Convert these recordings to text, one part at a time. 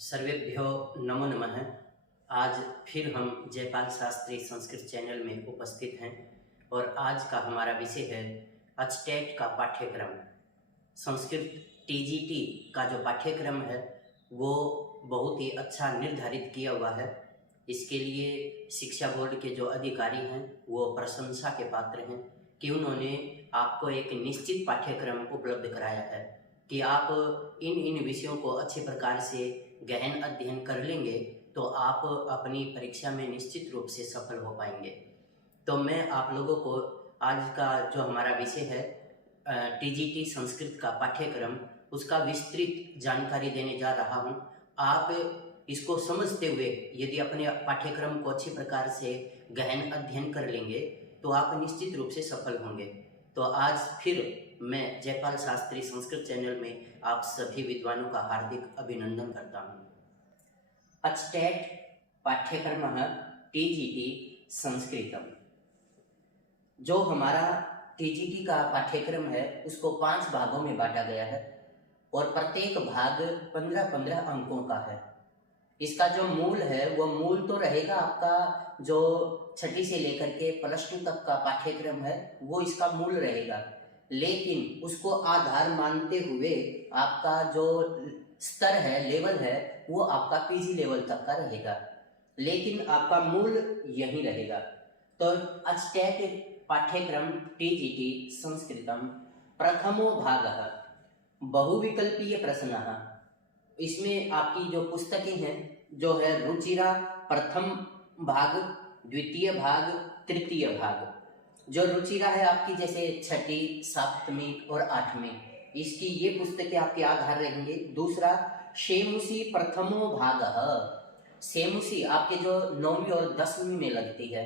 सर्वेभ्यो नमो नमः। आज फिर हम जयपाल शास्त्री संस्कृत चैनल में उपस्थित हैं और आज का हमारा विषय है एचटेट का पाठ्यक्रम। संस्कृत टीजीटी का जो पाठ्यक्रम है वो बहुत ही अच्छा निर्धारित किया हुआ है। इसके लिए शिक्षा बोर्ड के जो अधिकारी हैं वो प्रशंसा के पात्र हैं कि उन्होंने आपको एक निश्चित पाठ्यक्रम उपलब्ध कराया है कि आप इन विषयों को अच्छे प्रकार से गहन अध्ययन कर लेंगे तो आप अपनी परीक्षा में निश्चित रूप से सफल हो पाएंगे। तो मैं आप लोगों को आज का जो हमारा विषय है टीजीटी संस्कृत का पाठ्यक्रम, उसका विस्तृत जानकारी देने जा रहा हूं। आप इसको समझते हुए यदि अपने पाठ्यक्रम को अच्छी प्रकार से गहन अध्ययन कर लेंगे तो आप निश्चित रूप से सफल होंगे। तो आज फिर मैं जयपाल शास्त्री संस्कृत चैनल में आप सभी विद्वानों का हार्दिक अभिनंदन करता हूँ। एचटेट पाठ्यक्रम टीजीटी संस्कृतम। जो हमारा टीजीटी का पाठ्यक्रम है उसको 5 भागों में बांटा गया है और प्रत्येक भाग 15-15 अंकों का है। इसका जो मूल है वो मूल तो रहेगा आपका जो 6ठी से लेकर के +2 तक का पाठ्यक्रम है वो इसका मूल रहेगा, लेकिन उसको आधार मानते हुए आपका जो स्तर है, लेवल है, वो आपका पीजी लेवल तक का रहेगा, लेकिन आपका मूल यही रहेगा। तो एचटेट पाठ्यक्रम टीजीटी संस्कृतम प्रथमो भागः बहुविकल्पीय प्रश्नः। इसमें आपकी जो पुस्तकें हैं जो है रुचिरा प्रथम भाग, द्वितीय भाग, तृतीय भाग। जो रुचिरा है आपकी जैसे 6ठी, 7वीं और 8वीं, इसकी ये पुस्तकें आपके आधार रहेंगे। दूसरा शेमुसी प्रथमो भागः। शेमुसी आपके जो 9वीं और 10वीं में लगती है,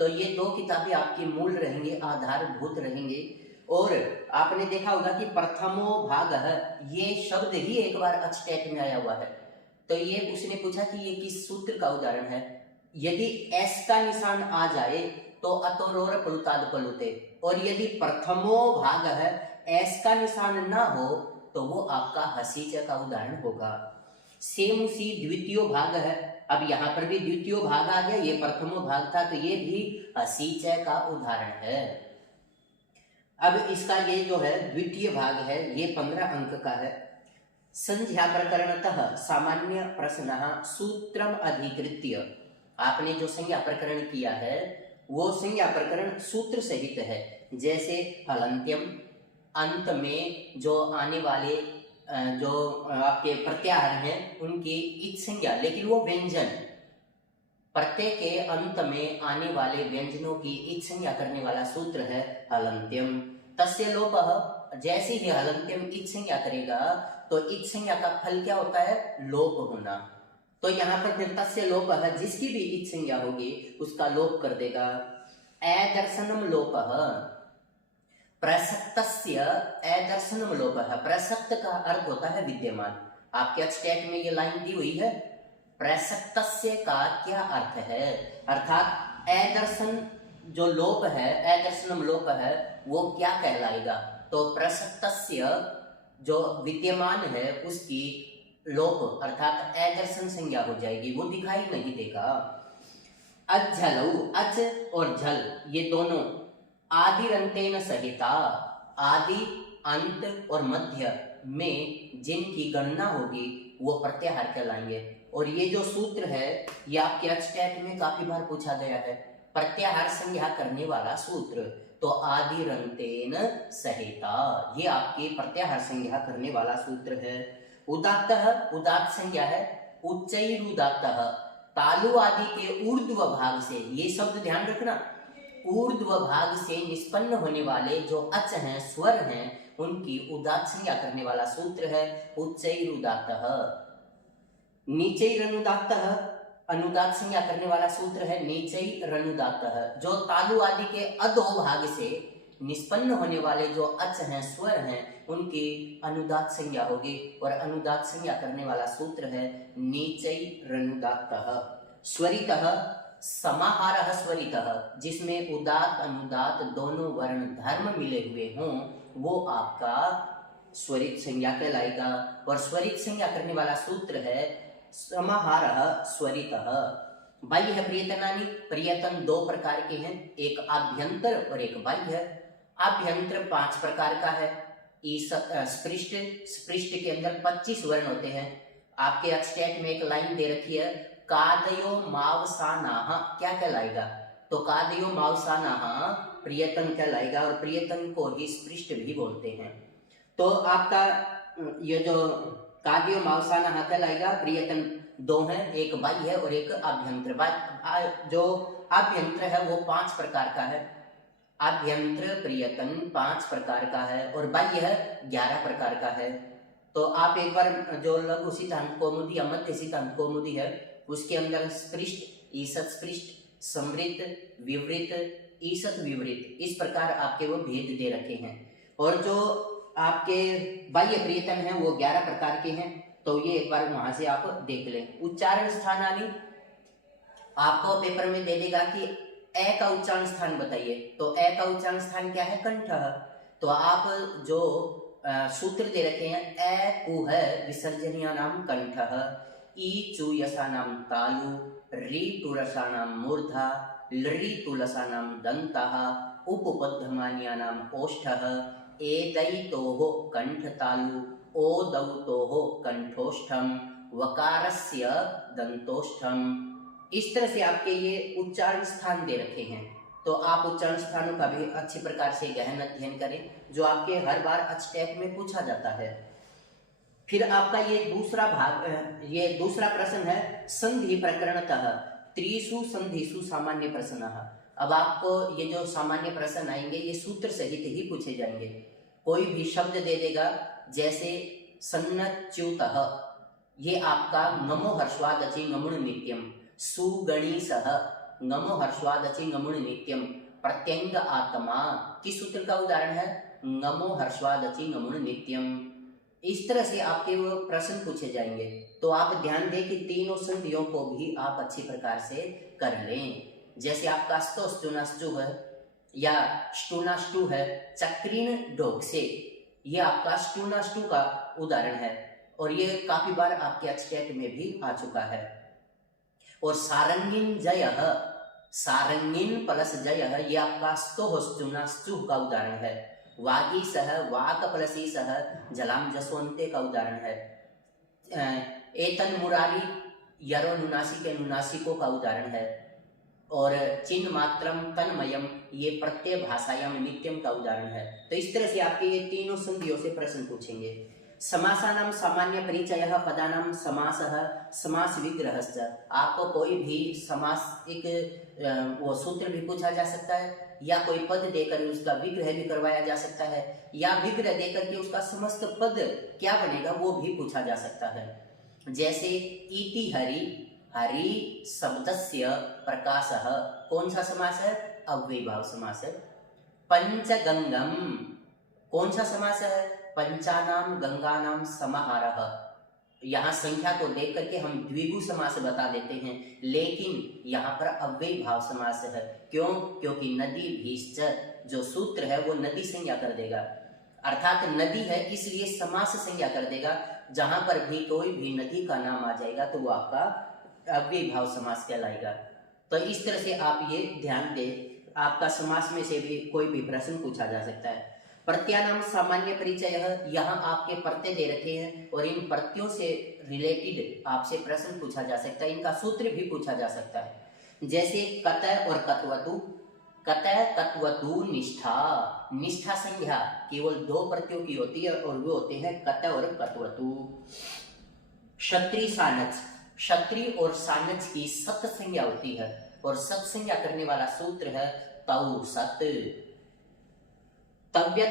तो ये 2 किताबें आपकी मूल रहेंगे, आधारभूत रहेंगे। और आपने देखा होगा कि प्रथमो भागः ये शब्द ही एक बार एचटेट में आया हुआ है। तो ये उसने पूछा कि ये किस सूत्र का उदाहरण है। यदि एस का निशान आ जाए तो अतोरोर प्लुताद प्लुते, और यदि प्रथमो भाग है एस का निशान ना हो तो वो आपका हसीच का उदाहरण होगा। सेमुसी द्वितीय भाग है, अब यहाँ पर भी द्वितीय भाग आ गया, ये प्रथमो भाग था तो ये भी हसीच का उदाहरण है। अब इसका ये जो है द्वितीय भाग है ये 15 अंक का है। संध्या प्रकरणतः सामान्य प्रश्नः सूत्रम अधिकृत्य। आपने जो संज्ञा प्रकरण किया है वो संज्ञा प्रकरण सूत्र सहित है। जैसे हलंत्यम, अंत में जो आने वाले जो आपके प्रत्याहार हैं उनकी इच संज्ञा, लेकिन वो व्यंजन, प्रत्यय के अंत में आने वाले व्यंजनों की इच संज्ञा करने वाला सूत्र है हलंत्यम। तस्य लोपः, जैसे ही हलंत्यम इच संज्ञा करेगा तो इच संज्ञा का फल क्या होता है? लोप होना। तो यहाँ पर फिर तस्य लोपः, जिसकी भी इच संज्ञा होगी उसका लोप कर देगा। अदर्शनम लोपः, प्रसक्तस्य अदर्शनम लोपः। प्रसक्त का अर्थ होता है विद्यमान। आपके एचटेट में ये लाइन दी हुई है। प्रसक्तस्य का क्या अर्थ है? अर्थात अदर्शन जो लोप है, अदर्शनम लोप है, वो क्या कहलाएगा? तो प्रसक्तस्य जो विद्यमान है उसकी लोप अर्थात अदर्शन संज्ञा हो जाएगी, वो दिखाई नहीं देगा। अज्झलौ, अच और झल ये दोनों आदिरंतेन सहिता, आदि, अंत और मध्य में जिनकी गणना होगी वो प्रत्याहार कहलाएंगे। और ये जो सूत्र है ये आपके एचटेट में काफी बार पूछा गया है, प्रत्याहार संज्ञा करने वाला सूत्र। तो आदिरंतेन सहिता ये आपके प्रत्याहार संज्ञा करने वाला सूत्र है। उदात्तः, उदात्त संज्ञा है। उच्चैरुदात्तः, तालु आदि के ऊर्ध्व भाग से, ये शब्द ध्यान रखना, ऊर्ध्व भाग से निष्पन्न होने वाले जो अच हैं, स्वर हैं, उनकी उदात्त संज्ञा करने वाला सूत्र है उच्चैरुदात्तः। नीचैरनुदात्तः, अनुदात संज्ञा करने वाला सूत्र है नीचैरनुदात्तः। जो तालु आदि के अधो भाग से निष्पन्न होने वाले जो अच हैं, स्वर हैं, उनकी अनुदात संज्ञा होगी और अनुदात संज्ञा करने वाला सूत्र है नीचैरनुदात्तः। स्वरितः, समाहारः स्वरितः, जिसमें उदात अनुदात दोनों वर्ण धर्म मिले हुए हों वो आपका स्वरित संज्ञा कहलाएगा। और स्वरित संज्ञा करने वाला सूत्र है समाहारः स्वरितः। बाह्य प्रियतनानि, प्रियतन दो प्रकार के हैं, एक आभ्यंतर और एक बाह्य। आभ्यंतर 5 प्रकार का है। स्पृष्ट, स्पृष्ट के अंदर 25 वर्ण होते हैं। आपके अक्षटेट में एक लाइन दे रखी है, कादयो मावसानाः, क्या कहलाएगा? तो कादयो मावसानाः प्रियतन कहलाएगा, और प्रियतन को ही स्पृष्ट भी बोलते हैं। तो आपका ये जो कादयो मावसानाः कहलाएगा, प्रियतन 2 हैं, एक बाह्य और एक आभ्यंतर। जो आभ्यंतर है वो 5 प्रकार का है। आभ्यंतर प्रियतन 5 प्रकार का है और बाह्य 11 प्रकार का है। तो आप एक बार जो लघु सिद्धांत कौमुदी या मध्य सिद्धांत कौमुदी है उसके अंदर स्पृष्ट, ईसत स्पृष्ट, समृत, विवृत, ईसत विवृत, इस प्रकार आपके वो भेद दे रखे हैं। और जो आपके बाह्य प्रियतन है वो 11 प्रकार के हैं। तो ये एक बार वहां से आप देख लें। उच्चारण स्थानानि आपको पेपर में दे देगा कि ए का उच्चारण स्थान बताइए। तो ए का उच्चारण स्थान क्या है? कंठः। तो आप जो सूत्र दे रखे हैं, ए कु है विसर्जनीय नाम कंठः, ई चूयसा नाम तालु, री टुरसा नाम मूर्धा, लरी तुलसा नाम दंतः, उपपद्धमानिया नाम ओष्ठः, एदैतोः कंठतालु, ओदौतोः कंठोष्ठम, वकारस्य दंतोष्ठम। इस तरह से आपके ये उच्चारण स्थान दे रखे हैं। तो आप उच्चारण स्थानों का भी अच्छी प्रकार से गहन अध्ययन करें, जो आपके हर बार अचटेक में पूछा जाता है। फिर आपका ये दूसरा भाग, ये दूसरा प्रश्न है संधि प्रकरणतः त्रिषु संधिषु सामान्य प्रश्नः। अब आपको ये जो सामान्य प्रश्न आएंगे ये सूत्र सहित ही पूछे जाएंगे। कोई भी शब्द दे देगा, जैसे सन्नच्युतः, ये आपका नमो हर्षवादचि गमुण नित्यम, सुगणीसः, नमो हर्षवादचि गमुण नित्यम, प्रत्यंग आत्मा, किस सूत्र का उदाहरण है? नमो हर्षवादचि गमुण नित्यम। इस तरह से आपके वो प्रश्न पूछे जाएंगे। तो आप ध्यान दें कि तीनों संधियों को भी आप अच्छी प्रकार से कर लें। जैसे आपका स्तोष्टुनाष्टु है या स्टुनाष्टु है, चक्रीन ढोक से, ये आपका स्टुनाष्टु का उदाहरण है और ये काफी बार आपके अचटेट में भी आ चुका है। और सारंगिन जयः, सारंगिन प्लस जयः, ये आपका स्तोष्टुनाष्टु का उदाहरण है। वागी सह, वाक प्लसी सह, जलाम जसवंते का उदाहरण है। एतन मुरारी, यरो नुनासी के नुनासिकों का उदाहरण है। और चिन्ह मात्रम तन्मयम, ये प्रत्यय भाषायाम नित्यम का उदाहरण है। तो इस तरह से आपके ये तीनों संधियों से प्रश्न पूछेंगे। समासानाम सामान्य परिचयः पदानाम समासः समास विग्रहश्च। आपको कोई भी समास एक वो सूत्र भी पूछा जा सकता है, या कोई पद देकर उसका विग्रह भी करवाया जा सकता है, या विग्रह देकर के उसका समस्त पद क्या बनेगा वो भी पूछा जा सकता है। जैसे इति हरि, हरि शब्दस्य प्रकाशः, कौन सा समास है? अव्ययीभाव समास है। पंचगंगम, कौन सा समास है? पंचानाम गंगानाम समाहारः। यहाँ संख्या को देख करके हम द्विगु समास बता देते हैं, लेकिन यहाँ पर अव्ययीभाव समास है। क्यों? क्योंकि नदी भीश्च, जो सूत्र है वो नदी संज्ञा कर देगा, अर्थात नदी है इसलिए समास संज्ञा कर देगा। जहां पर भी कोई भी नदी का नाम आ जाएगा तो वो आपका अव्ययीभाव समास कहलाएगा। तो इस तरह से आप ये ध्यान दें, आपका समास में से भी कोई भी प्रश्न पूछा जा सकता है। प्रत्यानाम सामान्य परिचय, यहाँ आपके प्रत्यय दे रखे हैं और इन प्रत्ययों से रिलेटेड आपसे प्रश्न पूछा जा सकता है, इनका सूत्र भी पूछा जा सकता है। जैसे कत और कत्वतु, कत कत्वतु निष्ठा, निष्ठा संज्ञा केवल 2 प्रत्ययों की होती है और वो होते हैं कत और कत्वतु। क्षत्रि सानच, क्षत्रि और सानच की सत संज्ञा होती है और सत संज्ञा करने वाला सूत्र है तौ सत। तव्य,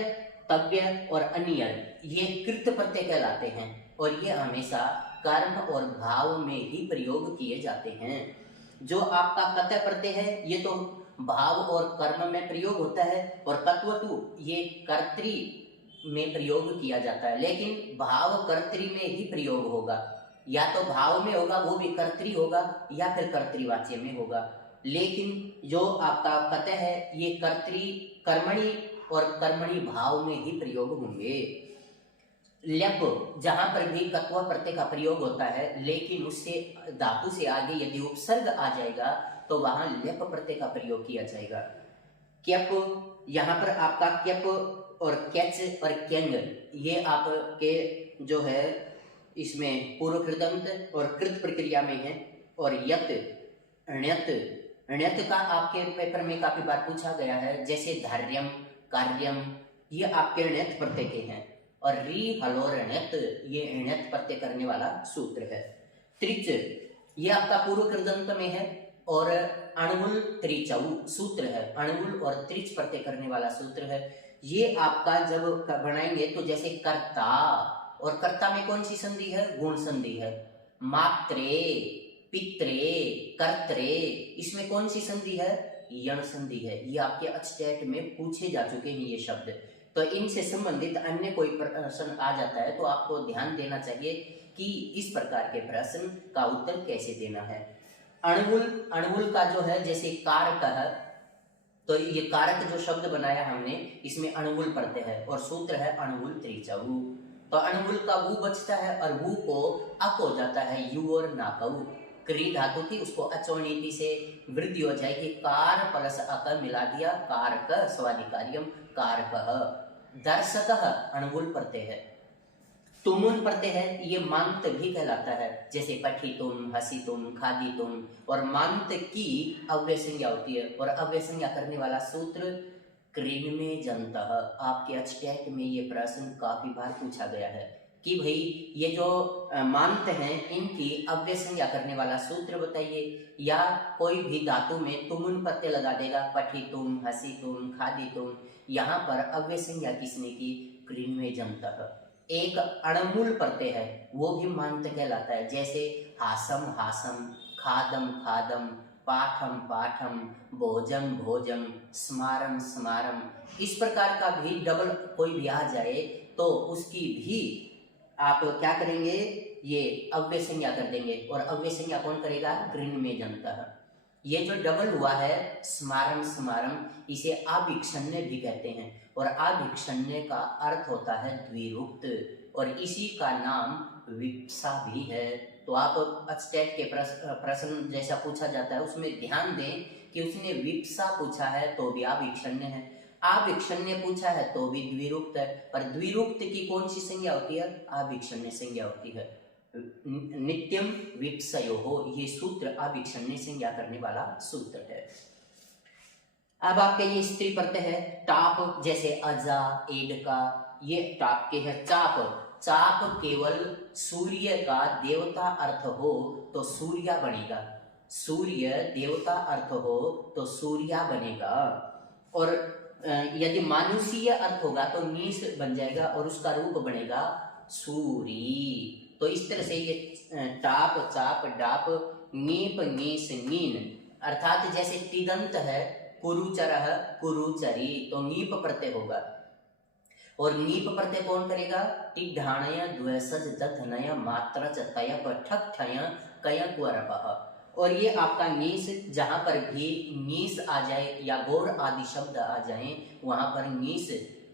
तव्य और अनियन ये कृत प्रत्यय कहलाते हैं और ये हमेशा कर्म और भाव में ही प्रयोग किए जाते हैं। जो आपका कत प्रत्यय है ये तो भाव और कर्म में प्रयोग होता है, और कत्वतु ये कर्तृ में प्रयोग किया जाता है, लेकिन भाव कर्तृ में ही प्रयोग होगा। या तो भाव में होगा वो भी कर्तृ होगा, या फिर कर्तृवाच्य में होगा। लेकिन जो आपका कत है ये कर्तृ कर्मणि और कर्मणि भाव में ही प्रयोग होंगे। ल्यप जहां पर भी कत्वा प्रत्यय का प्रयोग होता है, लेकिन उससे धातु से आगे यदि उपसर्ग आ जाएगा तो वहां ल्यप प्रत्यय का प्रयोग किया जाएगा। क्यप, यहाँ पर आपका क्यप और कैच और केंग ये आपके जो है इसमें पूर्व कृदंत और कृत प्रक्रिया में है। और यत, ण्यत, ण्यत का आपके पेपर में काफी बार पूछा गया है, जैसे धार्यम, कार्यम, ये आपके ण्यत प्रत्यय के हैं। और री, हलोर, ण्यत ये ण्यत प्रत्यय करने वाला सूत्र है। त्रिच ये आपका पूर्व कृदंत में है और अणुल त्रिचऊ सूत्र है, अणुल और त्रिच प्रत्यय करने वाला सूत्र है। ये आपका जब बनाएंगे तो जैसे कर्ता, और कर्ता में कौन सी संधि है? गुण संधि है। मात्रे, पित्रे, कर्त्रे, इसमें कौन सी संधि है? यण संधि है। ये आपके अचटेट में पूछे जा चुके हैं ये शब्द। तो इनसे संबंधित अन्य कोई प्रश्न आ जाता है तो आपको ध्यान देना चाहिए कि इस प्रकार के प्रश्न का उत्तर कैसे देना है। अणुल, अणुल का जो है जैसे कारक है, तो ये कारक जो शब्द बनाया हमने इसमें अणुल प्रत्यय है और सूत्र है अणुल त्रिचऊ। तो अणुल का वु बचता है और वु को अक हो जाता है, यू और नाकऊ। क्री धातु थी उसको अचोनीति से वृद्धि हो जाएगी, कार प्लस अक मिला दिया, कारक स्वादिकार्यम कारक। दर्शक अणुल प्रत्यय है। तुमुन प्रत्यय है, ये मांत भी कहलाता है, जैसे पठी तुम, हसी तुम, खादी तुम। और मांत की अव्यय संज्ञा होती है और अव्यय संज्ञा करने वाला सूत्र कृन में जंतः। आपके अचटेट में ये प्रश्न काफी बार पूछा गया है कि भाई ये जो मांत हैं इनकी अव्यय संज्ञा करने वाला सूत्र बताइए, या कोई भी धातु में तुमुन प्रत्यय लगा देगा, पठी तुम, हसी तुम, खादी तुम, यहाँ पर अव्यय संज्ञा किसने की? कृन में जंतः। एक अणमुल प्रत्यय है वो भी मांत कहलाता है, जैसे हासम हासम, खादम खादम, पाठम पाठम, भोजम भोजम, स्मारम स्मारम। इस प्रकार का भी डबल कोई भी आ जाए तो उसकी भी आप क्या करेंगे? ये अव्यय संज्ञा कर देंगे और अव्यय संज्ञा कौन करेगा? कृन में जंतः। ये जो डबल हुआ है स्मारम स्मारम, इसे आभिक्षण्य भी कहते हैं और आभिक्षण्य का अर्थ होता है द्विरुक्त और इसी का नाम विप्सा भी है। तो आप अचटेट के प्रश्न जैसा पूछा जाता है उसमें ध्यान दें कि उसने विप्सा पूछा है तो भी आभिक्षण्य है, आभिक्षण्य पूछा है तो भी द्विरुक्त है, पर द्विरुक्त की कौन सी संज्ञा होती है? आभिक्षण्य संज्ञा होती है। नित्यम विप्सयो हो, ये सूत्र आभिक्षण्य संज्ञा करने वाला सूत्र है। अब आपके ये स्त्री प्रत्यय है, टाप, जैसे अजा, एडका, ये टाप के है। चाप, चाप केवल सूर्य का देवता अर्थ हो तो सूर्या बनेगा, सूर्य देवता अर्थ हो तो सूर्या बनेगा। और यदि मानुषीय अर्थ होगा तो नीस बन जाएगा और उसका रूप बनेगा सूरी। तो इस तरह से ये टाप, चाप, डाप, नीप, नीस, नीन, अर्थात जैसे तिदंत है कुरुचरः, कुरुचरी, तो नीप प्रत्यय होगा। और नीप प्रत्यय कौन करेगा? टिढाणय, द्वैसज, दधनय, मात्र, तय, ठक, ठय, कय, क्वरपः। और ये आपका नीस, जहां पर भी नीस आ जाए या गौर आदि शब्द आ जाए वहां पर नीस,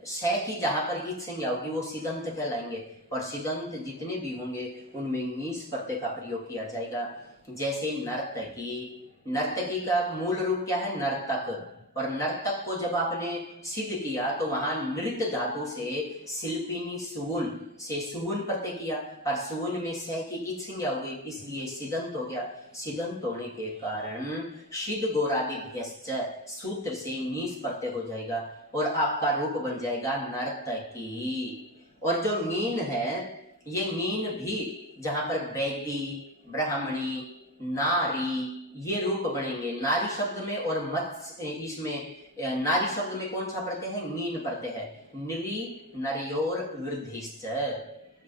स की जहां पर ईच संज्ञा होगी वो सिदंत कहलाएंगे और सिदंत जितने भी होंगे उनमें नीस प्रत्यय का प्रयोग किया जाएगा। जैसे नर्तकी, नर्तकी का मूल रूप क्या है? नर्तक, और नर्तक को जब आपने सिद्ध किया तो वहां नृत्य धातु से शिल्पिनी सुवुन से सुवुन प्रत्यय किया, पर सुवुन में स की इच संज्ञा हो गई इसलिए सिदंत हो गया। सिदंत होने के कारण शिद गोरादिभ्यश्च सूत्र से नीस प्रत्यय हो जाएगा और आपका रूप बन जाएगा नर्तकी। और जो नीन है, ये नीन भी जहां पर बैती, ब्राह्मणी, नारी ये रूप बनेंगे नारी शब्द में, और मत्स्य इसमें नारी शब्द में कौन सा प्रत्यय है? नीन प्रत्यय है। निरी, नरियोर, वृद्धिश्च,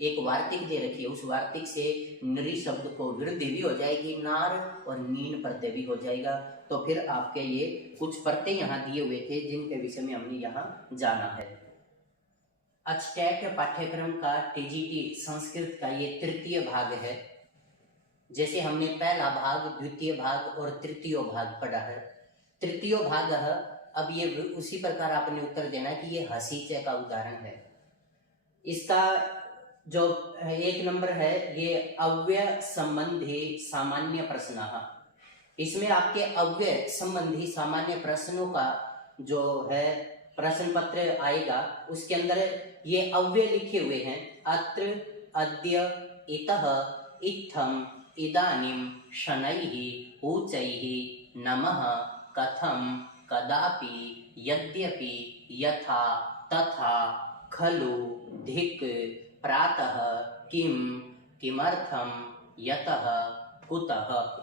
एक वार्तिक दे रखी है, उस वार्तिक से नरी शब्द को वृद्धि भी हो जाएगी नार और नीन प्रत्यय भी हो जाएगा। तो फिर आपके ये कुछ प्रत्यय यहाँ दिए हुए थे जिनके विषय में हमने यहाँ जाना है। अचटेट पाठ्यक्रम का टीजीटी संस्कृत का ये तृतीय भाग है। जैसे हमने पहला भाग, द्वितीय भाग और तृतीय भाग पढ़ा है। तृतीय भाग अब ये उसी प्रकार आपने उत्तर देना कि ये हसीचे का उदाहरण है। इसका जो एक नंबर है ये अव्यय संबंधी सामान्य प्रश्न। इसमें आपके अव्यय संबंधी सामान्य प्रश्नों का जो है प्रश्न पत्र आएगा, उसके अंदर ये अव्यय लिखे हुए हैं। अत्र, अद्य, इतः, इत्थम, इदानीं, शनैः, ऊचैः, नमः, कथम, कदापि, यद्यपि, यथा, तथा, खलु, धिक्, प्रातः, किम, किमर्थम, यतः, कुतः।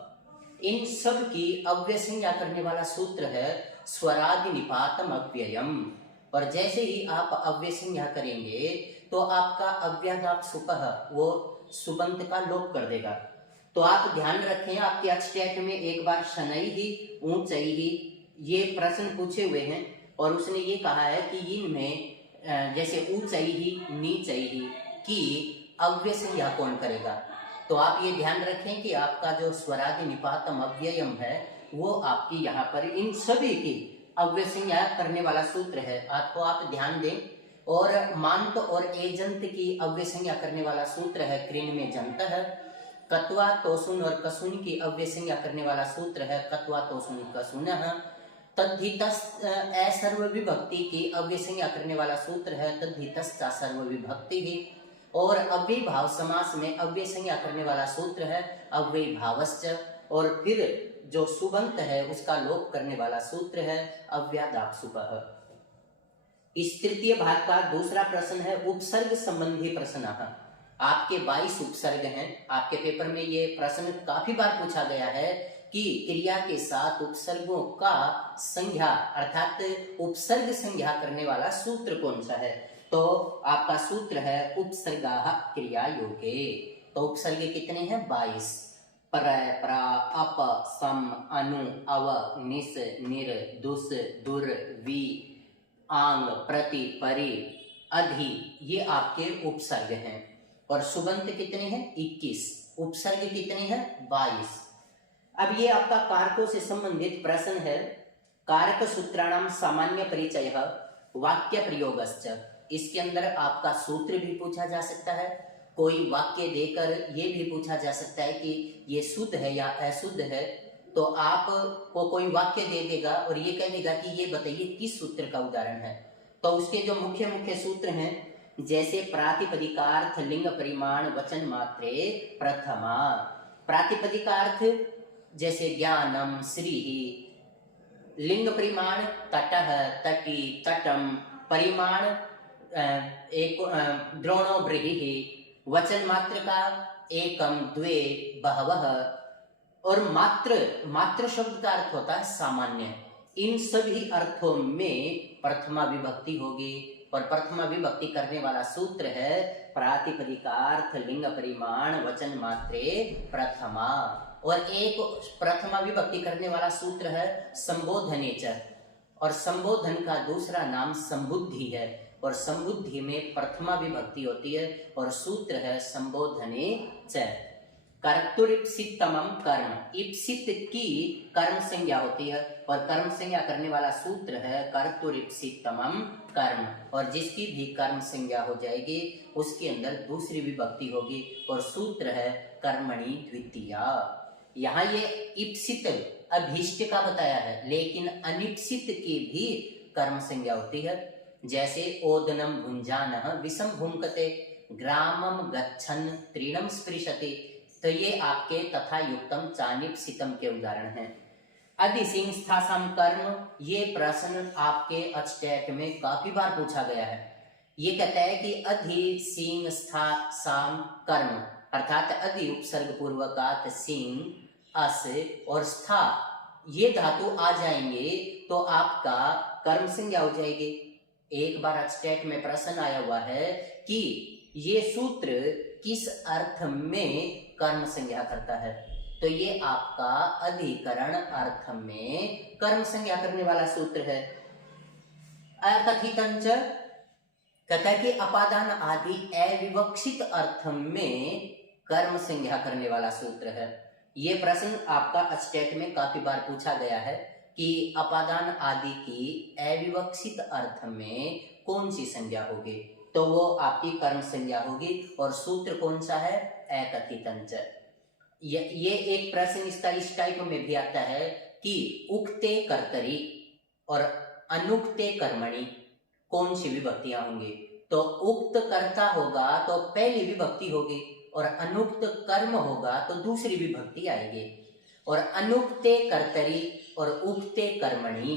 इन सब की अव्यय संज्ञा करने वाला सूत्र है स्वरादि निपातम अव्ययम। और जैसे ही आप अव्यय संज्ञा करेंगे तो आपका अव्ययादाप सुपः वो सुबंत का लोप कर देगा। तो आप ध्यान रखें, आपके अचटेट में एक बार शनैः, ऊंचैः ये प्रश्न पूछे हुए हैं और उसने ये कहा है कि इनमें जैसे ऊंचैः, नीचैः की अव्यय संज्ञा कौन करेगा। तो आप ये ध्यान रखें कि आपका जो स्वरादि निपातम अव्ययम है वो आपकी यहाँ पर इन सभी की अव्यय संज्ञा करने वाला सूत्र है। आपको आप ध्यान दें। और मांत और एजंत की अव्यय संज्ञा करने वाला सूत्र है क्रिन में जंत है। कत्वा, तोसुन और कसुन की अव्यय संज्ञा करने वाला सूत्र है कत्वा, तोसुन, कसुनः। तद्धितस् सर्व विभक्ति की अव्यय संज्ञा करने वाला सूत्र है तद्धितश्च सर्व विभक्ति ही। और अव्यय भाव समास में अव्यय संज्ञा करने वाला सूत्र है अव्यय भावश्च। और फिर जो सुबंत है उसका लोप करने वाला सूत्र है अव्ययादाप सुपः। इस तृतीय भाग का दूसरा प्रश्न है उपसर्ग संबंधी प्रश्न। आपके 22 उपसर्ग हैं। आपके पेपर में ये प्रश्न काफी बार पूछा गया है कि क्रिया के साथ उपसर्गों का संज्ञा अर्थात उपसर्ग संज्ञा करने वाला सूत्र कौन सा है। तो आपका सूत्र है उपसर्गाः क्रिया योगे। तो उपसर्ग कितने हैं? 22। पर, प्रा, अप, सम, अनु, अव, निस, निर, दुस, दुर, वि, आंग, प्रति, परि, अधि ये आपके उपसर्ग हैं। और सुबंत कितने हैं? 21। उपसर्ग कितने हैं? 22। अब ये आपका कारकों से संबंधित प्रश्न है। कारक सूत्राणाम सामान्य परिचय वाक्य प्रयोगश्च। इसके अंदर आपका सूत्र भी पूछा जा सकता है। कोई वाक्य देकर ये भी पूछा जा सकता है कि ये शुद्ध है या अशुद्ध है। तो आपको कोई वाक्य दे देगा और ये कह देगा कि ये बताइए किस सूत्र का उदाहरण है। तो उसके जो मुख्य मुख्य सूत्र हैं जैसे प्रातिपदिकार्थ, लिंग परिमाण, वचन मात्रे प्रथमा। प्रातिपदिकार्थ जैसे ज्ञानम, श्रीः। लिंग परिमाण तटः, तटी, तटम। परिमाण एक द्रोणो, बृहिः। वचन मात्र का एकम, द्वे, बहवः। और मात्र शब्द का अर्थ होता है सामान्य। इन सभी अर्थों में प्रथमा विभक्ति होगी और प्रथमा विभक्ति करने वाला सूत्र है प्रातिपदिकार्थ, लिंग परिमाण, वचन मात्रे प्रथमा। और एक प्रथमा विभक्ति करने वाला सूत्र है संबोधनेच। और संबोधन का दूसरा नाम संबुद्धि है और संबुद्धि में प्रथमा विभक्ति होती है और सूत्र है संबोधने च। कर्तुरीप्सितमं कर्म। इप्सित की कर्म संज्ञा होती है और कर्म संज्ञा करने वाला सूत्र है कर्तुरीप्सितमं कर्म। और जिसकी भी कर्म संज्ञा हो जाएगी उसके अंदर दूसरी विभक्ति होगी और सूत्र है कर्मणि द्वितीया। यहाँ ये इप्सित अभीष्ट का बताया है, लेकिन अनिप्सित की भी कर्म संज्ञा होती है। जैसे ओदनम भुंजानः विषम भुंकते, ग्रामम गच्छन् तृणम स्पृशति। तो ये आपके तथा युक्तम, चानिप्सितम के उदाहरण हैं। अधिसिंस्थासम कर्म, ये प्रश्न आपके अचटेट में काफी बार पूछा गया है। ये कहता है कि अधिसिंस्थासम कर्म अर्थात अधि उपसर्ग पूर्वकात सिंह, अस और स्था ये धातु आ जाएंगे तो आपका कर्म संज्ञा हो जाएगी। एक बार अचटेट में प्रश्न आया हुआ है कि ये सूत्र किस अर्थ में कर्म संज्ञा करता है। तो ये आपका अधिकरण अर्थ में कर्म संज्ञा करने वाला सूत्र है। अकथितंच कहता है कि अपादान आदि अविवक्षित अर्थ में कर्म संज्ञा करने वाला सूत्र है। ये प्रश्न आपका अचटेट में काफी बार पूछा गया है कि अपादान आदि की अविवक्षित अर्थ में कौन सी संज्ञा होगी। तो वो आपकी कर्म संज्ञा होगी। और सूत्र कौन सा है? एकथितंच। ये एक प्रश्न इसका इस टाइप में भी आता है कि उक्ते कर्तरी और अनुक्ते कर्मणि कौन सी विभक्तियां होंगी? तो उक्त कर्ता होगा तो पहली विभक्ति होगी, और अनुक्त कर्म होगा तो दूसरी विभक्ति आएगी। और अनुक्ते कर्तरी और उक्ते कर्मणि,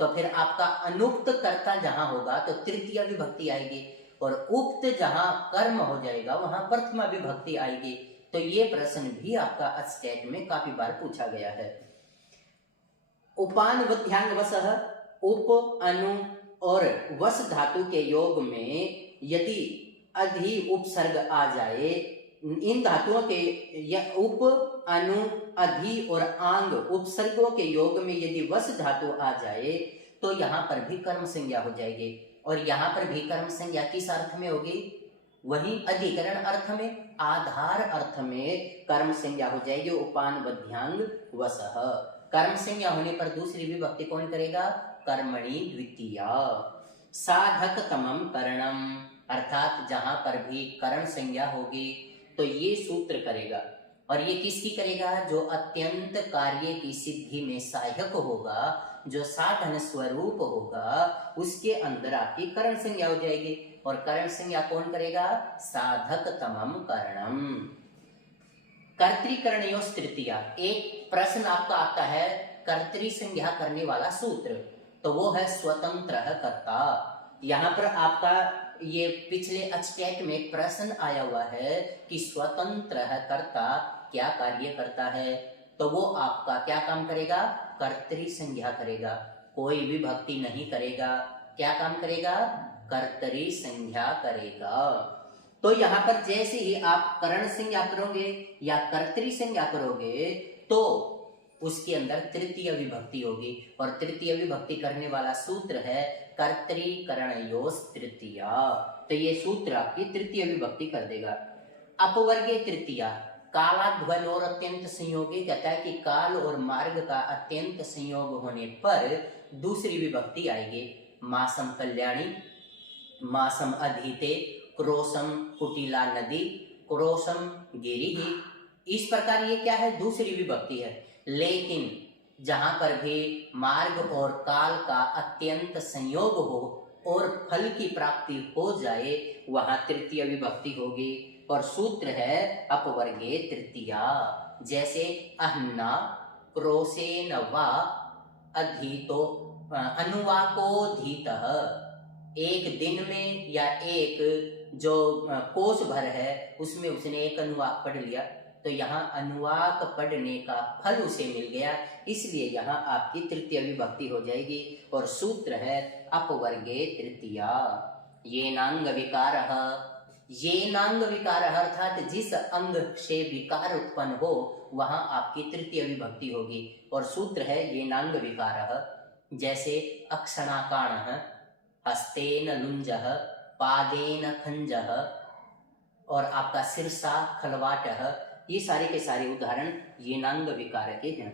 तो फिर आपका अनुक्त कर्ता जहां होगा तो तृतीय विभक्ति आएगी, और उक्त जहां कर्म हो जाएगा वहां प्रथमा विभक्ति आएगी। तो ये प्रश्न भी आपका अस्टेट में काफी बार पूछा गया है। उपान वध्यांग वसः, उप, अनु और वस धातु के योग में यदि अधि उपसर्ग आ जाए, इन धातुओं के उप, अनु, अधि और आंग उपसर्गों के योग में यदि वस धातु आ जाए तो यहाँ पर भी कर्म संज्ञा हो जाएगी। और यहाँ पर भी कर्म संज्ञा किस अर्थ में होगी? वही अधिकरण अर्थ में, आधार अर्थ में कर्म संज्ञा हो जाएगी। उपान वध्यांग वसः, कर्म संज्ञा होने पर दूसरी विभक्ति कौन करेगा? कर्मणि द्वितीया। साधक तमम करणम, अर्थात जहां पर भी करण संज्ञा होगी तो ये सूत्र करेगा। और ये किसकी करेगा? जो अत्यंत कार्य की सिद्धि में सहायक होगा, जो साधन स्वरूप होगा, उसके अंदर आपकी करण संज्ञा हो जाएगी। और करण संज्ञा कौन करेगा? साधक तमम करणम। कर्तृकरणयोस् तृतीया, एक प्रश्न आपका आता है कर्तृ संज्ञा करने वाला सूत्र, तो वो है स्वतंत्र कर्ता। यहाँ पर आपका ये पिछले अस्टेट में प्रश्न आया हुआ है कि स्वतंत्र कर्ता क्या कार्य करता है, तो वो आपका क्या काम करेगा? कर्तृ संज्ञा करेगा, कोई विभक्ति नहीं करेगा। क्या काम करेगा? कर्तरी संज्ञा करेगा। तो यहाँ पर जैसे ही आप करण संज्ञा करोगे या कर्तरी संज्ञा करोगे तो उसके अंदर तृतीय विभक्ति होगी, और तृतीय विभक्ति करने वाला सूत्र है कर्तरीकरणयोस् तृतीया। तो ये सूत्र आपकी तृतीय विभक्ति कर देगा। अपवर्गे तृतीया, कालाध्वन और अत्यंत संयोगी, कहता है कि काल और मार्ग का अत्यंत संयोग होने पर दूसरी विभक्ति आएगी। मासम कल्याणी, मासम अधीते, क्रोशम कुटिला नदी, क्रोशम गिरिहि। इस प्रकार ये क्या है? दूसरी विभक्ति है। लेकिन जहां पर भी मार्ग और काल का अत्यंत संयोग हो और फल की प्राप्ति हो जाए वहां तृतीय विभक्ति होगी, और सूत्र है अपवर्गे तृतीया। जैसे अहन्ना, क्रोशेन वा अधीतो, अनुवाकोधीतः, एक दिन में या एक जो कोष भर है उसमें उसने एक अनुवाक पढ़ लिया, तो यहाँ अनुवाक पढ़ने का फल उसे मिल गया, इसलिए यहाँ आपकी तृतीय विभक्ति हो जाएगी। और सूत्र है अपवर्गे तृतीया। ये नांग विकारः, ये नांग विकार अर्थात जिस अंग से विकार उत्पन्न हो वहां आपकी तृतीय विभक्ति होगी, और सूत्र है ये नांग विकारः। जैसे अक्षणाकाणः, हस्तेन लुंजः, पादेन खंजः, और आपका सिरसा खलवाटः, ये सारे के सारे उदाहरण ये नांग विकार के हैं।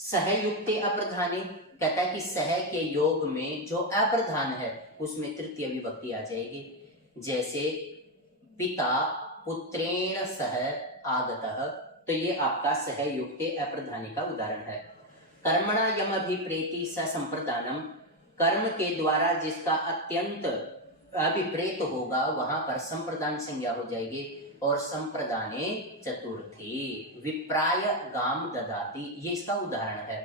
सहयुक्ते अप्रधाने, कहता है कि सह के योग में जो अप्रधान है उसमें तृतीय विभक्ति आ जाएगी। जैसे पिता पुत्रेण सह आगतः, तो ये आपका सहयुक्ते अप्रधानी का उदाहरण है। कर्मणा यम अभिप्रेति ससंप्रदानम, कर्म के द्वारा जिसका अत्यंत अभिप्रेत होगा वहां पर संप्रदान संज्ञा हो जाएगी। और संप्रदाने चतुर्थी, विप्राय गाम ददाति, ये इसका उदाहरण है।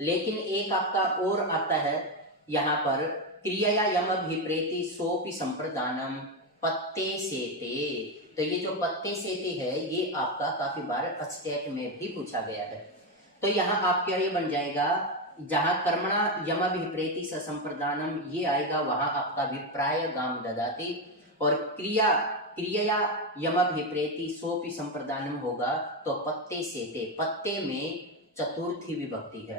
लेकिन एक आपका और आता है यहाँ पर, क्रिया यम अभिप्रेति सोपि संप्रदानम पत्ते सेते। तो ये जो पत्ते सेते है ये आपका काफी बार अस्टेट में भी पूछा गया है। तो यहाँ आपका ये बन जाएगा, जहां कर्मणा यम अभिप्रेति स संप्रदानम ये आएगा वहां आपका विप्राय गाम ददाति, और क्रिया यम अभिप्रेति सोपि संप्रदानम होगा तो पत्ते सेते, पत्ते में चतुर्थी विभक्ति है,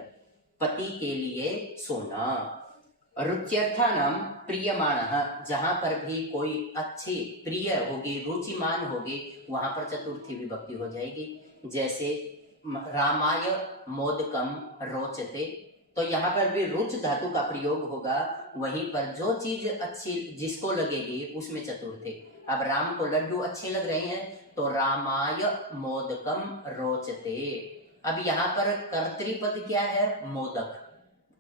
पति के लिए सोना। रुच्यर्थानाम प्रियमाणः, जहां पर भी कोई अच्छी प्रिय होगी, रुचिमान होगी, वहां पर चतुर्थी विभक्ति हो जाएगी। जैसे रामाय मोदकम रोचते, तो यहाँ पर भी रुच धातु का प्रयोग होगा। वहीं पर जो चीज अच्छी जिसको लगेगी उसमें चतुर्थी। अब राम को लड्डू अच्छे लग रहे हैं तो रामाय मोदकम रोचते। अब यहाँ पर कर्तृपद क्या है? मोदक।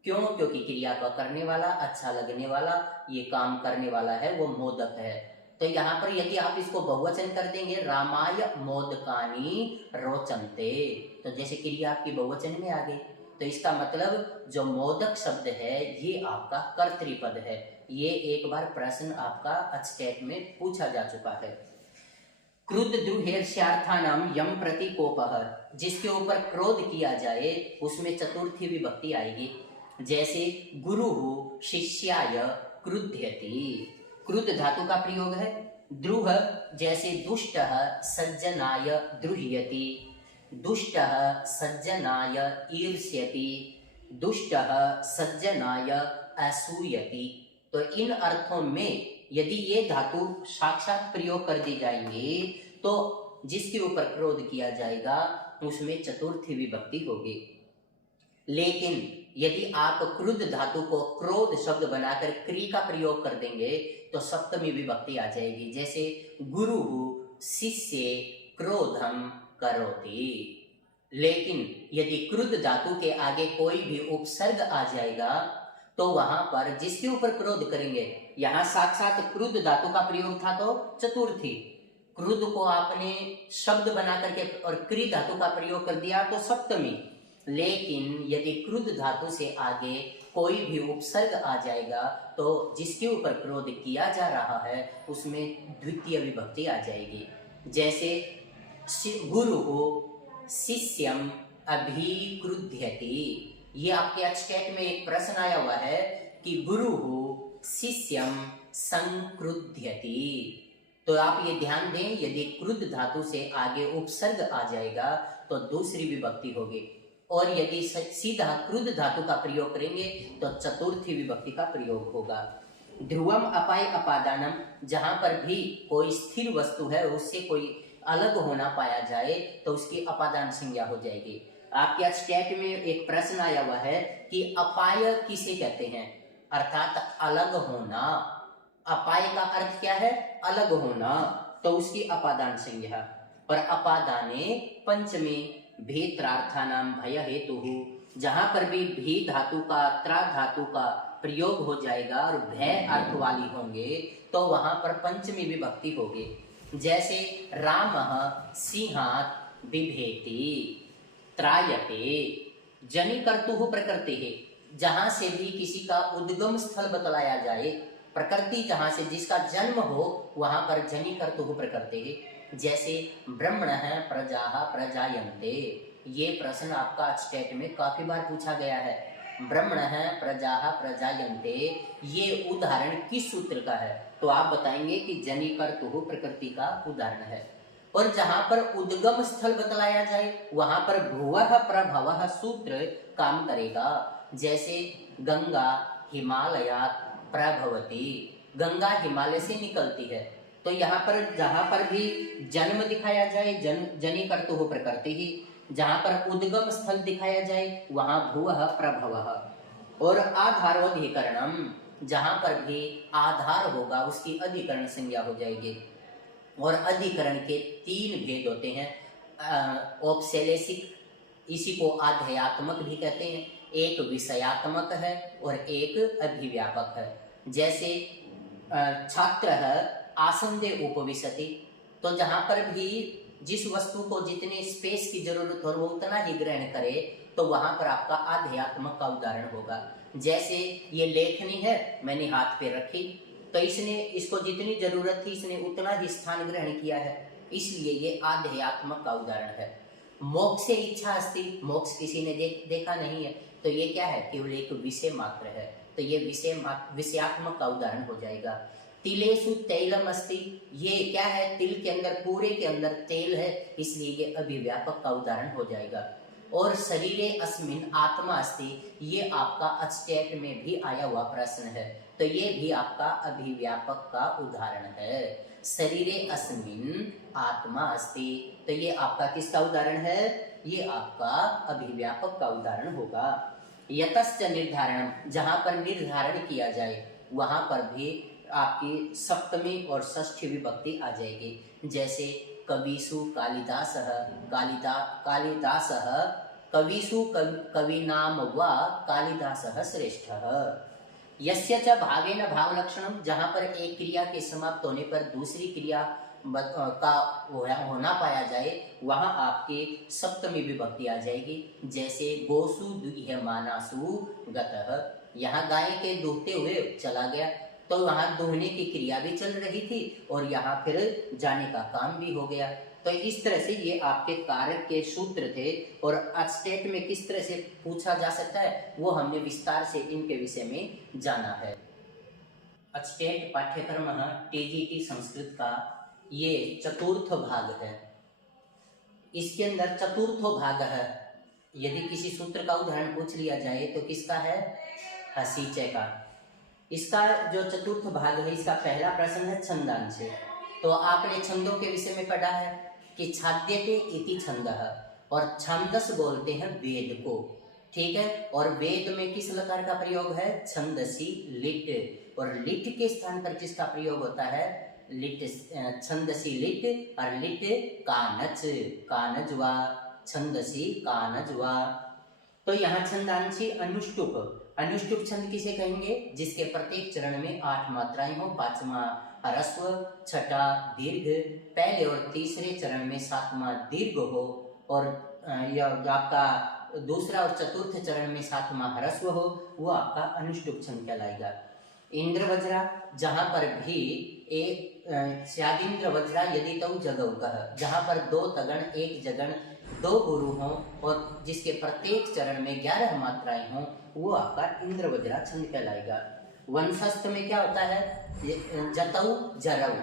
क्यों? क्योंकि क्रिया का करने वाला, अच्छा लगने वाला, ये काम करने वाला है वो मोदक है। तो यहाँ पर यदि आप इसको बहुवचन कर देंगे रामाय मोदकानी रोचन्ते, तो जैसे क्रिया आपकी बहुवचन में आ गई, तो इसका मतलब जो मोदक शब्द है ये आपका कर्तृपद है। ये एक बार प्रश्न आपका अचकेट में पूछा जा चुका है। क्रुद्ध द्रुहेर्ष्यार्थानाम यम प्रति कोपः, जिसके ऊपर क्रोध किया जाए उसमें चतुर्थी विभक्ति आएगी। जैसे गुरु शिष्याय क्रुध्यति, क्रुद्ध धातु का प्रयोग है। द्रुह जैसे दुष्ट सज्जनाय द्रुह्यति, दुष्ट सज्जनाय ईर्ष्यति, दुष्ट सज्जनाय असूयति। तो इन अर्थों में यदि ये धातु साक्षात प्रयोग कर दी जाएंगे तो जिसके ऊपर क्रोध किया जाएगा उसमें चतुर्थी विभक्ति होगी। लेकिन यदि आप क्रुद्ध धातु को क्रोध शब्द बनाकर क्री का प्रयोग कर देंगे तो सप्तमी विभक्ति आ जाएगी। जैसे गुरु शिष्य क्रोधम करोति। लेकिन यदि क्रुद्ध धातु के आगे कोई भी उपसर्ग आ जाएगा तो वहां पर जिसके ऊपर क्रोध करेंगे, यहाँ साक्षात क्रुद्ध धातु का प्रयोग था तो चतुर्थी, क्रुद्ध को आपने शब्द बना करके और क्री धातु का प्रयोग कर दिया तो सप्तमी। लेकिन यदि क्रुद्ध धातु से आगे कोई भी उपसर्ग आ जाएगा तो जिसके ऊपर क्रोध किया जा रहा है उसमें द्वितीय विभक्ति आ जाएगी। जैसे गुरु शिष्यम अभिक्रुध्यति, ये आपके अचकेट में एक प्रश्न आया हुआ है कि गुरु शिष्यम संक्रुध्यति। तो आप ये ध्यान दें, यदि क्रुद्ध धातु से आगे उपसर्ग आ जाएगा तो दूसरी विभक्ति होगी, और यदि सीधा क्रुद्ध धातु का प्रयोग करेंगे तो चतुर्थी विभक्ति का प्रयोग होगा। ध्रुवम अपाय अपादानम, जहां पर भी कोई स्थिर वस्तु है उससे कोई अलग होना पाया जाए तो उसकी अपादान संज्ञा हो जाएगी। आपके स्टेट में एक प्रश्न आया हुआ है कि अपाय किसे कहते हैं, अर्थात अलग होना। अपाय का अर्थ क्या है? अलग होना, तो उसकी अपादान संज्ञा। और अपादाने पंचमी भेत्रार्थानाम भय हेतु, जहां पर भी भी धातु का त्रा धातु का प्रयोग हो जाएगा और भय अर्थ वाली होंगे तो वहां पर पंचमी विभक्ति होगी। जैसे रामः सिंहात् बिभेति त्रायते, जनि कर्तुः प्रकृतिः, जहां से भी किसी का उद्गम स्थल बतलाया जाए, प्रकृति जहां से जिसका जन्म हो वहां पर जनि कर्तुः प्रकृतिः। जैसे ब्रह्मणः प्रजाः प्रजायन्ते, ये प्रश्न आपका स्टेट में काफी बार पूछा गया है। ब्रह्मणः प्रजाः प्रजायन्ते, ये उदाहरण किस सूत्र का है? तो आप बताएंगे कि जनि कर्तुः प्रकृति का उदाहरण है। और जहां पर उद्गम स्थल बतलाया जाए वहां पर भुवः प्रभवः सूत्र काम करेगा। जैसे गंगा हिमालयात् प्रभवति, गंगा हिमालय से निकलती है, तो यहाँ पर जहां पर भी जन्म दिखाया जाए जनि कर्तुः प्रकृति ही, जहां पर उद्गम स्थल दिखाया जाए वहां भुवः प्रभवः। और आधारोधिकरणम, जहां पर भी आधार होगा उसकी अधिकरण संज्ञा हो जाएगी। और अधिकरण के तीन भेद होते हैं, औपसेलेसिक, इसी को आध्यात्मक भी कहते हैं, एक विषयात्मक है और एक अभिव्यापक है। जैसे छात्र आसंदे उपविशति, तो जहां पर भी जिस वस्तु को जितने स्पेस की जरूरत हो वो उतना ही ग्रहण करे तो वहां पर आपका आध्यात्मक का उदाहरण होगा। जैसे ये लेखनी है, मैंने हाथ पे रखी तो इसने इसको जितनी जरूरत थी इसने उतना ही स्थान ग्रहण किया है, इसलिए ये आध्यात्मक का उदाहरण है। मोक्ष से इच्छा अस्ति, मोक्ष किसी ने देखा नहीं है, तो ये क्या है? केवल एक विषय मात्र है, तो ये विषयात्मक का उदाहरण हो जाएगा। तिलेषु तैलम अस्ति, ये क्या है? तिल के अंदर, पूरे के अंदर तेल है, इसलिए ये अभिव्यापक का उदाहरण हो जाएगा। और शरीरे अस्मिन् आत्मा अस्ति, ये आपका अस्टेट में भी आया हुआ प्रश्न है, तो ये भी आपका अभिव्यापक का उदाहरण है। शरीरे अस्मिन् आत्मा अस्ति, तो ये आपका किसका उदाहरण है? ये आपका अभिव्यापक का उदाहरण होगा। यतश्च निर्धारण, जहाँ पर निर्धारण किया जाए वहाँ पर भी आपकी सप्तमी और षष्ठी विभक्ति आ जाएगी। जैसे कविषु कालिदासः, कालिदासः कविषु कविनाम व कालिदासः श्रेष्ठः। यस्य च भावेन भाव लक्षणम, जहाँ पर एक क्रिया के समाप्त होने पर दूसरी क्रिया का होना पाया जाए वहाँ आपके सप्तमी विभक्ति आ जाएगी। जैसे गोसु दुह्यमानासु गतः, यहाँ गाय के दूहते हुए चला गया, तो वहाँ दूहने की क्रिया भी चल रही थी और यहाँ फिर जाने का काम भी हो गया। तो इस तरह से ये आपके कारक के सूत्र थे और अस्टेट में किस तरह से पूछा जा सकता है वो हमने विस्तार से इनके विषय में जाना है। अस्टेट पाठ्यक्रम टीजीटी संस्कृत का ये चतुर्थ भाग है। इसके अंदर चतुर्थो भाग है। यदि किसी सूत्र का उदाहरण पूछ लिया जाए तो किसका है? हसीचे का। इसका जो चतुर्थ भाग है, इसका पहला प्रश्न है छंदांश। तो आपने छंदों के विषय में पढ़ा है कि छाद्यते इति छंदः, और छंदस बोलते हैं वेद को, ठीक है। और वेद में किस लकार का प्रयोग है? छंदसी लिट, और लिट के स्थान पर किसका प्रयोग होता है? लिट, छंदसी लिट और लिट कानज, कानज वा, छंदसी कानज वा। तो यहाँ छंदांशी अनुष्टुप, अनुष्टुप छंद किसे कहेंगे? जिसके प्रत्येक चरण में 8 मात्राएं हो, 5वां ह्रस्व, 6ठा दीर्घ, पहले और तीसरे चरण में 7वां दीर्घ हो, और यह आपका दूसरा और चतुर्थ चरण में 7वां ह्रस्व हो, वो आपका अनुष्टुप छंद कहलाएगा। इंद्र वज्रा, जहाँ पर भी एक स्यादिंद्र वज्रा यदि तौ जगौकः, जहाँ पर 2 तगण 1 जगण 2 गुरु हों और जिसके प्रत्येक चरण में 11 मात्राएं हों, वो आपका इंद्र वज्रा छंद कहलाएगा। वंशस्थ में क्या होता है? जतौ जरौ,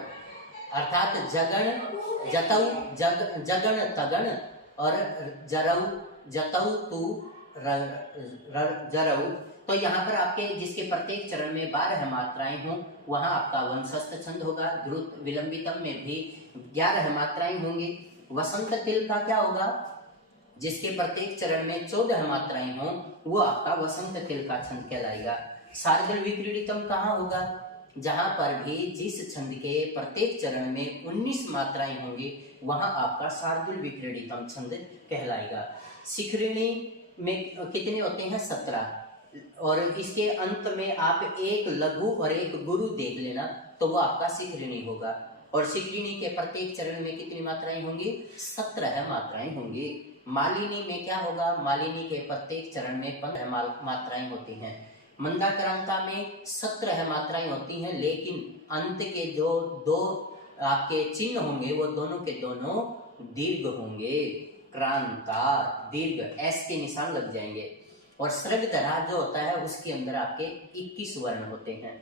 अर्थात जगण, जतौ जगण तगण और जरौ, जतौ तु जरौ। तो यहाँ पर आपके जिसके प्रत्येक चरण में 12 मात्राएं हों वहाँ आपका वंशस्थ छंद होगा। द्रुत विलंबितम में भी 11 मात्राएं होंगी। वसंत तिल का क्या होगा? जिसके प्रत्येक चरण में 14 मात्राएं हों वो आपका वसंत तिल का छंद कहलाएगा। शार्दूल विक्रीडितम कहाँ होगा? जहाँ पर भी जिस छंद के प्रत्येक चरण में 19 मात्राएं होंगी वहाँ आपका शार्दूल विक्रीडितम छंद कहलाएगा। शिखरिणी में कितने होते हैं? 17, और इसके अंत में आप एक लघु और एक गुरु देख लेना तो वो आपका शिखरिणी होगा। और शिखरिणी के प्रत्येक चरण में कितनी मात्राएं होंगी? 17 मात्राएं होंगी। मालिनी में क्या होगा? मालिनी के प्रत्येक चरण में 15 मात्राएं होती हैं। मंदाक्रांता में 17 मात्राएं होती हैं, लेकिन अंत के जो 2 आपके चिन्ह होंगे वो दोनों के दोनों दीर्घ होंगे। क्रांता दीर्घ, एस के निशान लग जाएंगे। और श्रगधरा जो होता है उसके अंदर आपके 21 वर्ण होते हैं।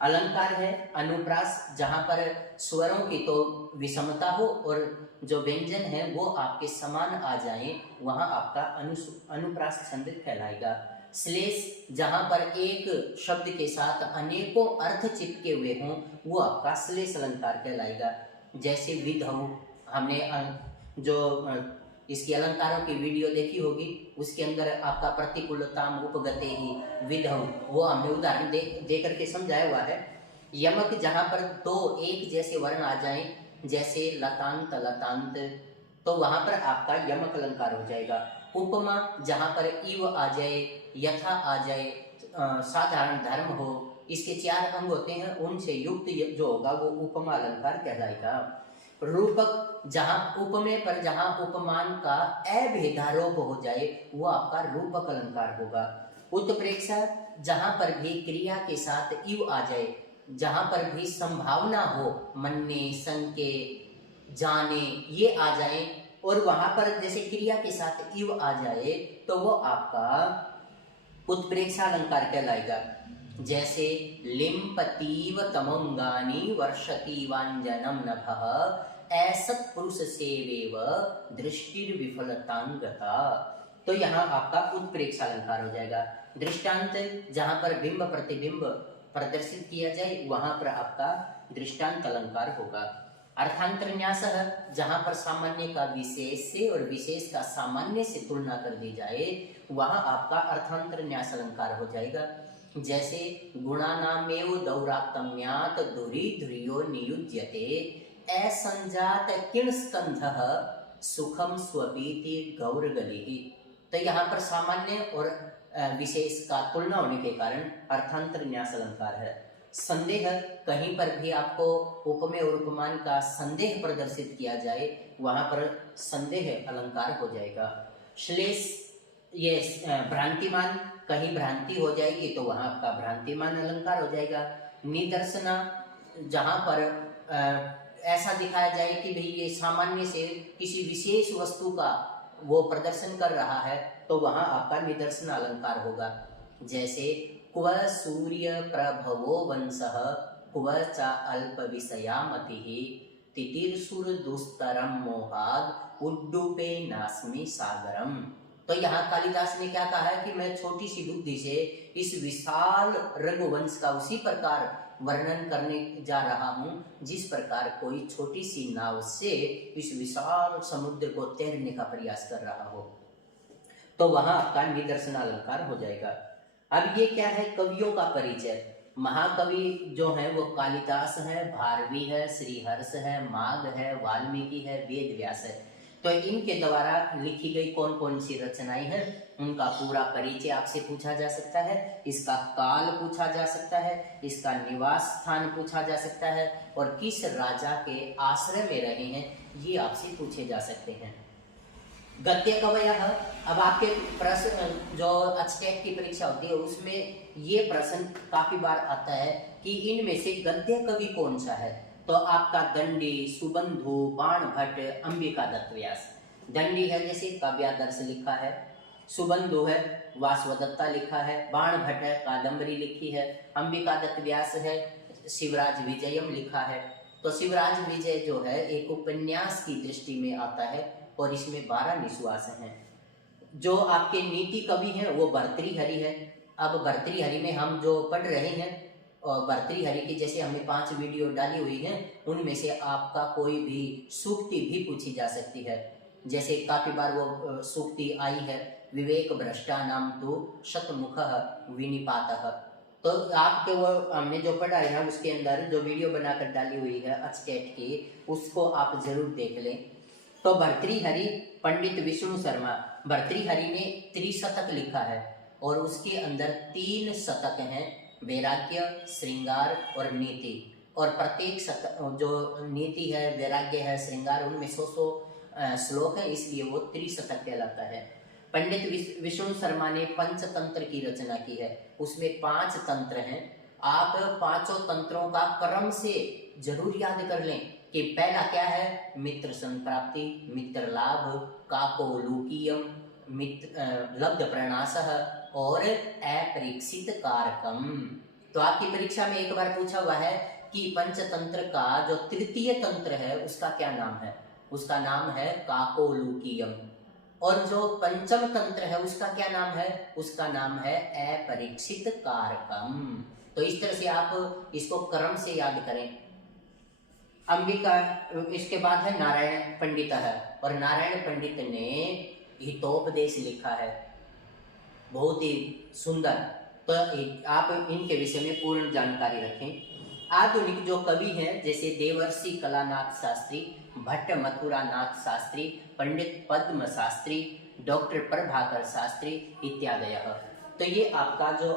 अलंकार है अनुप्रास, जहाँ पर स्वरों की तो विषमता हो और जो व्यंजन है वो आपके समान आ जाए वहाँ आपका अनुप्रास छंद कहलाएगा। श्लेष, जहाँ पर एक शब्द के साथ अनेकों अर्थ चिपके हुए हों वो आपका श्लेष अलंकार कहलाएगा। जैसे विधौ, हमने जो इसकी अलंकारों की वीडियो देखी होगी उसके अंदर आपका प्रतिकूलताम उपगते ही विधौ, वो हमने उदाहरण दे करके समझाया हुआ है। यमक, जहाँ पर 2 एक जैसे वर्ण आ जाएं, जैसे लतांत लतांत, तो वहाँ पर आपका यमक अलंकार हो जाएगा। उपमा, जहाँ पर इव आ जाए, यथा आ जाए, साधारण धर्म हो, इसके 4 अंग होते हैं, उनसे युक्त जो होगा वो उपमा अलंकार कहलाएगा। रूपक, जहाँ उपमेय पर जहाँ उपमान का अभेदारोप हो जाए वो आपका रूपक अलंकार होगा। उत्प्रेक्षा, जहाँ पर भी क्रिया के साथ इव आ जाए, जहाँ पर भी संभावना हो, मन्ने, संके, जाने, ये आ जाए और वहां पर जैसे क्रिया के साथ इव आ जाए तो वो आपका उत्प्रेक्षा अलंकार कहलाएगा। जैसे लिम्पतीव तमोंगानी वर्षति वांजनम नभः ऐसत पुरुष सेवेव दृष्टिर विफलतांगता, तो यहाँ आपका उत्प्रेक्षा अलंकार हो जाएगा। दृष्टांत, जहाँ पर बिंब प्रतिबिंब प्रदर्शित किया जाए वहां पर आपका दृष्टांत अलंकार होगा। अर्थांतरन्यास जहाँ पर सामान्य का विशेष से और विशेष का सामान्य से तुलना कर दी जाए, वहाँ आपका अर्थांतरन्यास अलंकार हो जाएगा। जैसे गुणानामेव दौरात्म्यात् दूरी ध्रुयो नियुज्यते असंजात किणस्कंधः सुखम स्वपीति गौरगलिः। तो यहाँ पर सामान्य और विशेष का तुलना होने के कारण अर्थांतरन्यास अलंकार है। संदेह, कहीं पर भी आपको उपमेय और उपमान का संदेह प्रदर्शित किया जाए, वहां पर संदेह अलंकार हो जाएगा। श्लेष, ये भ्रांतिमान, कहीं भ्रांति हो जाएगी तो वहां आपका भ्रांतिमान अलंकार हो जाएगा। निदर्शना, जहां पर ऐसा दिखाया जाए कि भाई ये सामान्य से किसी विशेष वस्तु का वो प्रदर्शन कर रहा है, तो वहां आपका निदर्शन अलंकार होगा। जैसे क्व सूर्य प्रभवो वंशः क्व च अल्प विषया मतिः तितिर्षुर दुस्तरम मोहाद उड्डूपे नास्मि सागरम। तो यहाँ कालिदास ने क्या कहा है कि मैं छोटी सी बुद्धि से इस विशाल रघुवंश का उसी प्रकार वर्णन करने जा रहा हूँ जिस प्रकार कोई छोटी सी नाव से इस विशाल समुद्र को तैरने का प्रयास कर रहा हो, तो वहां आपका निदर्शन अलंकार हो जाएगा। अब ये क्या है, कवियों का परिचय। महाकवि जो है वो कालिदास है, भारवी है, श्रीहर्ष है, माघ है, वाल्मीकि है, वेद व्यास है। तो इनके द्वारा लिखी गई कौन कौन सी रचनाएं हैं, उनका पूरा परिचय आपसे पूछा जा सकता है, इसका काल पूछा जा सकता है, इसका निवास स्थान पूछा जा सकता है, और किस राजा के आश्रय में रहे हैं, ये आपसे पूछे जा सकते हैं। गद्य कवयः, अब आपके प्रश्न जो एचटेट की परीक्षा होती है उसमें ये प्रश्न काफी बार आता है कि इनमें से गद्य कवि कौन सा है, तो आपका दंडी, सुबंधु, बाणभट्ट, अंबिका दत्त व्यास। दंडी है जैसे काव्यादर्श लिखा है, सुबंधु है वासवदत्ता लिखा है, बाणभट्ट है कादम्बरी लिखी है, अंबिका दत्त व्यास है शिवराज विजयम लिखा है। तो शिवराज विजय जो है एक उपन्यास की दृष्टि में आता है और इसमें 12 निश्वास हैं। जो आपके नीति कवि हैं वो भर्तृहरि है। अब भर्तृहरि में हम जो पढ़ रहे हैं, और भर्तृहरि की जैसे हमने 5 वीडियो डाली हुई हैं, उनमें से आपका कोई भी सूक्ति भी पूछी जा सकती है। जैसे काफी बार वो सूक्ति आई है, विवेक भ्रष्टा नाम तो शतमुखः विनिपातः। तो आपके वो हमने जो पढ़ा है ना उसके अंदर जो वीडियो बनाकर डाली हुई है एचटेट की, उसको आप जरूर देख लें। तो भर्तृहरि पंडित विष्णु शर्मा, भर्तृहरि ने त्रिशतक लिखा है और उसके अंदर 3 शतक हैं, वैराग्य, श्रृंगार और नीति। और प्रत्येक शतक जो नीति है, वैराग्य है, श्रृंगार, उनमें 100 श्लोक है, इसलिए वो त्रिशतक कहलाता है। पंडित विष्णु शर्मा ने पंचतंत्र की रचना की है, उसमें 5 तंत्र हैं। आप 5 तंत्रों का क्रम से जरूर याद कर लें कि पहला क्या है, मित्र संप्राप्ति, मित्र लाभ, काकोलूकीयम, मित्र लब्ध प्रणाशः और अपरीक्षित कारकम। तो आपकी परीक्षा में एक बार पूछा हुआ है कि पंचतंत्र का जो तृतीय तंत्र है उसका क्या नाम है, उसका नाम है काकोलूकीयम। और जो पंचम तंत्र है उसका क्या नाम है, उसका नाम है अपरीक्षित कारकम। तो इस तरह से आप इसको क्रम से याद करें। अंबिका, इसके बाद है नारायण पंडित है, और नारायण पंडित ने हितोपदेश लिखा है, बहुत ही सुंदर। तो आप इनके विषय में पूर्ण जानकारी रखें। आधुनिक जो कवि हैं जैसे देवर्षि कलानाथ शास्त्री, भट्ट मथुरानाथ शास्त्री, पंडित पद्म शास्त्री, डॉक्टर प्रभाकर शास्त्री इत्यादि। तो ये आपका जो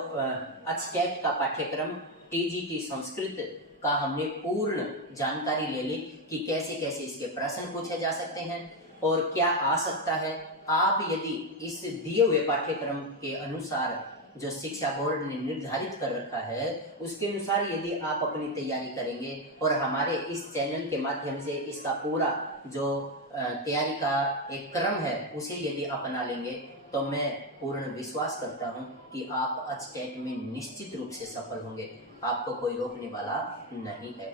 एचटेट का पाठ्यक्रम टीजीटी संस्कृत का हमने पूर्ण जानकारी ले ली कि कैसे कैसे इसके प्रश्न पूछे जा सकते हैं और क्या आ सकता है। आप यदि इस दिए हुए पाठ्यक्रम के अनुसार जो शिक्षा बोर्ड ने निर्धारित कर रखा है उसके अनुसार यदि आप अपनी तैयारी करेंगे और हमारे इस चैनल के माध्यम से इसका पूरा जो तैयारी का एक क्रम है उसे यदि अपना लेंगे तो मैं पूर्ण विश्वास करता हूं कि आप एचटेट में निश्चित रूप से सफल होंगे, आपको कोई रोकने वाला नहीं है।